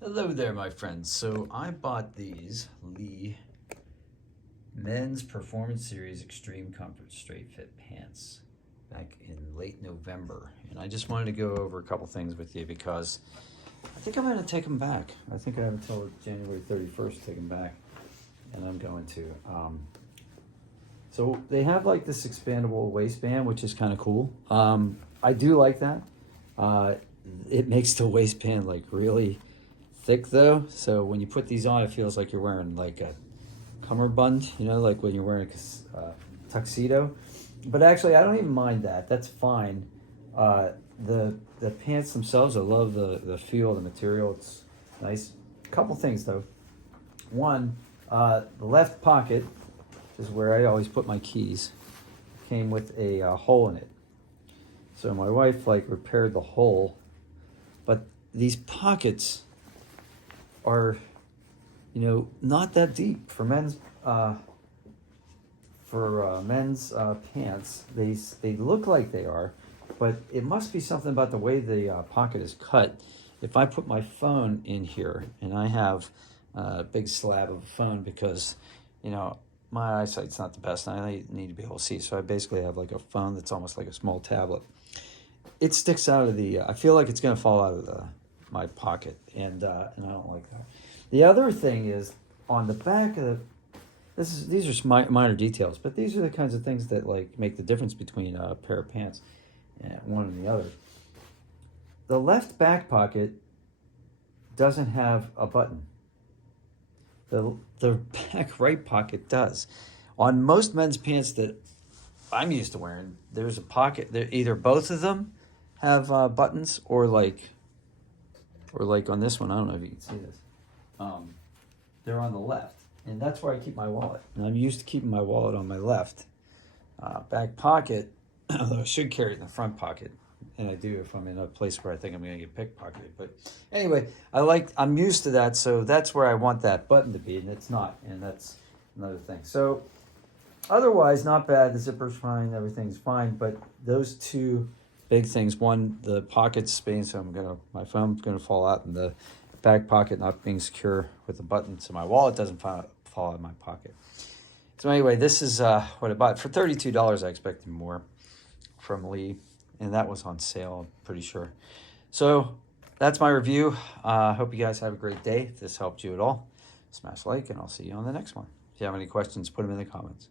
Hello there, my friends. So I bought these Lee Men's Performance Series Extreme Comfort Straight Fit Pants back in late November. And I just wanted to go over a couple things with you because I think I'm going to take them back. I think I have until January 31st to take them back, and I'm going to. So they have like this expandable waistband, which is kind of cool. I do like that. It makes the waistband like really thick though, so when you put these on, it feels like you're wearing like a cummerbund, you know, like when you're wearing a tuxedo. But actually, I don't even mind that. That's fine. The pants themselves, I love the feel, the material. It's nice. A couple things though. One, the left pocket, which is where I always put my keys, came with a hole in it. So my wife like repaired the hole, but these pockets are, you know, not that deep for men's pants. They look like they are, but it must be something about the way the pocket is cut. If I put my phone in here, and I have a big slab of a phone because, you know, my eyesight's not the best, and I need to be able to see. So I basically have like a phone that's almost like a small tablet. It sticks out of the. I feel like it's going to fall out of my pocket, and I don't like that. The other thing is on the back of these are minor details, but these are the kinds of things that like make the difference between a pair of pants and one and the other. The left back pocket doesn't have a button. The back right pocket does. On most men's pants that I'm used to wearing, there's a pocket. Either both of them have buttons, or like on this one, I don't know if you can see this. They're on the left, and that's where I keep my wallet. And I'm used to keeping my wallet on my left. Back pocket, although I should carry it in the front pocket, and I do if I'm in a place where I think I'm going to get pickpocketed. But anyway, I'm used to that, so that's where I want that button to be, and it's not, and that's another thing. So otherwise, not bad. The zipper's fine, everything's fine, but those two big things: one, the pocket's spinning, so my phone's gonna fall out, and the back pocket not being secure with the button, so my wallet doesn't fall out of my pocket. So anyway, this is what I bought for $32. I expected more from Lee, and that was on sale, I'm pretty sure. So that's my review. Hope you guys have a great day. If this helped you at all, smash like, and I'll see you on the next one. If you have any questions, put them in the comments.